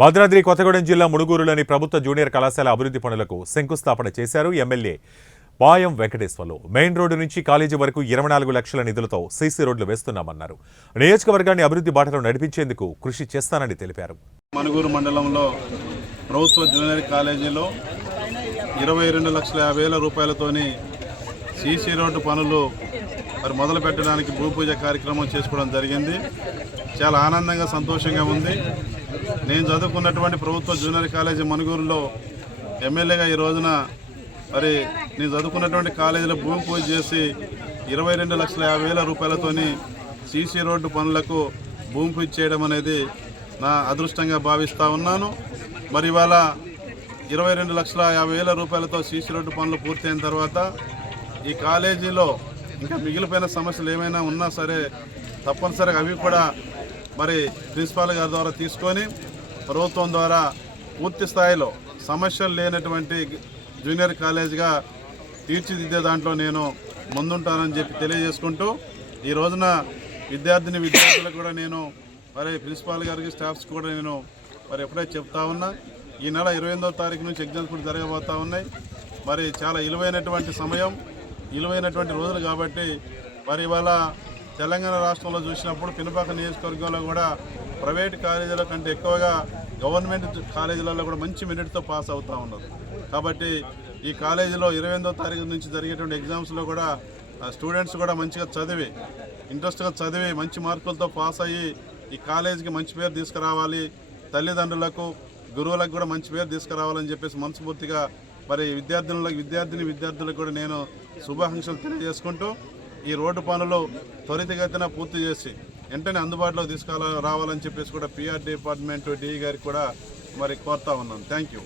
భద్రాద్రి కొత్తగూడెం జిల్లా ముడుగూరులోని ప్రభుత్వ జూనియర్ కళాశాల అభివృద్ధి పనులకు శంకుస్థాపన చేశారు MLA Payam Venkateswarlu. Main road నుంచి కాలేజీ వరకు 24 లక్షల నిధులతో సీసీ రోడ్లు వేస్తున్నామన్నారు. నియోజకవర్గాన్ని అభివృద్ధి బాటలో నడిపించేందుకు కృషి చేస్తానని తెలిపారు. ముడుగూరు మండలంలో ప్రభుత్వ జూనియర్ కాలేజీలో 22,50,000 రూపాయలతోని సీసీ రోడ్డు పనులు మొదలు పెట్టడానికి భూపూజ కార్యక్రమం చేసుకోవడం జరిగింది. చాలా ఆనందంగా సంతోషంగా ఉంది. నేను చదువుకున్నటువంటి ప్రభుత్వ జూనియర్ కాలేజీ ముడుగూరులో ఎమ్మెల్యేగా ఈ రోజున నేను చదువుకున్నటువంటి కాలేజీలో భూమి పూజ చేసి 22,50,000 రూపాయలతోని సీసీ రోడ్డు పనులకు భూమి పూజ చేయడం అనేది నా అదృష్టంగా భావిస్తూ ఉన్నాను. మరి ఇవాళ 22,50,000 రూపాయలతో సీసీ రోడ్డు పనులు పూర్తయిన తర్వాత ఈ కాలేజీలో ఇంకా మిగిలిపోయిన సమస్యలు ఏమైనా ఉన్నా సరే తప్పనిసరిగా అవి కూడా ప్రిన్సిపాల్ గారి ద్వారా తీసుకొని ప్రభుత్వం ద్వారా పూర్తి స్థాయిలో సమస్యలు లేనటువంటి జూనియర్ కాలేజీగా తీర్చిదిద్దే దాంట్లో నేను ముందుంటానని చెప్పి తెలియజేసుకుంటూ ఈ రోజున విద్యార్థులకు కూడా నేను ప్రిన్సిపాల్ గారికి స్టాఫ్స్ కూడా నేను ఎప్పుడైతే చెప్తా ఉన్నా. ఈ నెల 28వ తారీఖు నుంచి ఎగ్జామ్స్ కూడా జరగబోతూ ఉన్నాయి. చాలా విలువైనటువంటి సమయం, విలువైనటువంటి రోజులు కాబట్టి ఇవాళ తెలంగాణ రాష్ట్రంలో చూసినప్పుడు పినపాక నియోజకవర్గంలో కూడా ప్రైవేట్ కాలేజీల కంటే ఎక్కువగా గవర్నమెంట్ కాలేజీలలో కూడా మంచి మెరిట్తో పాస్ అవుతూ ఉన్నారు. కాబట్టి ఈ కాలేజీలో 28వ తారీఖు నుంచి జరిగేటువంటి ఎగ్జామ్స్లో కూడా స్టూడెంట్స్ కూడా మంచిగా చదివి ఇంట్రెస్ట్గా చదివి మంచి మార్కులతో పాస్ అయ్యి ఈ కాలేజీకి మంచి పేరు తీసుకురావాలి, తల్లిదండ్రులకు గురువులకు కూడా మంచి పేరు తీసుకురావాలని చెప్పేసి మనస్ఫూర్తిగా విద్యార్థులకు కూడా నేను శుభాకాంక్షలు తెలియజేసుకుంటూ ఈ రోడ్డు పనులు త్వరితగతిన పూర్తి చేసి వెంటనే అందుబాటులోకి తీసుకురావాలని చెప్పేసి కూడా PR డిపార్ట్మెంట్ DE గారికి కూడా కోరుతా ఉన్నాను. Thank you.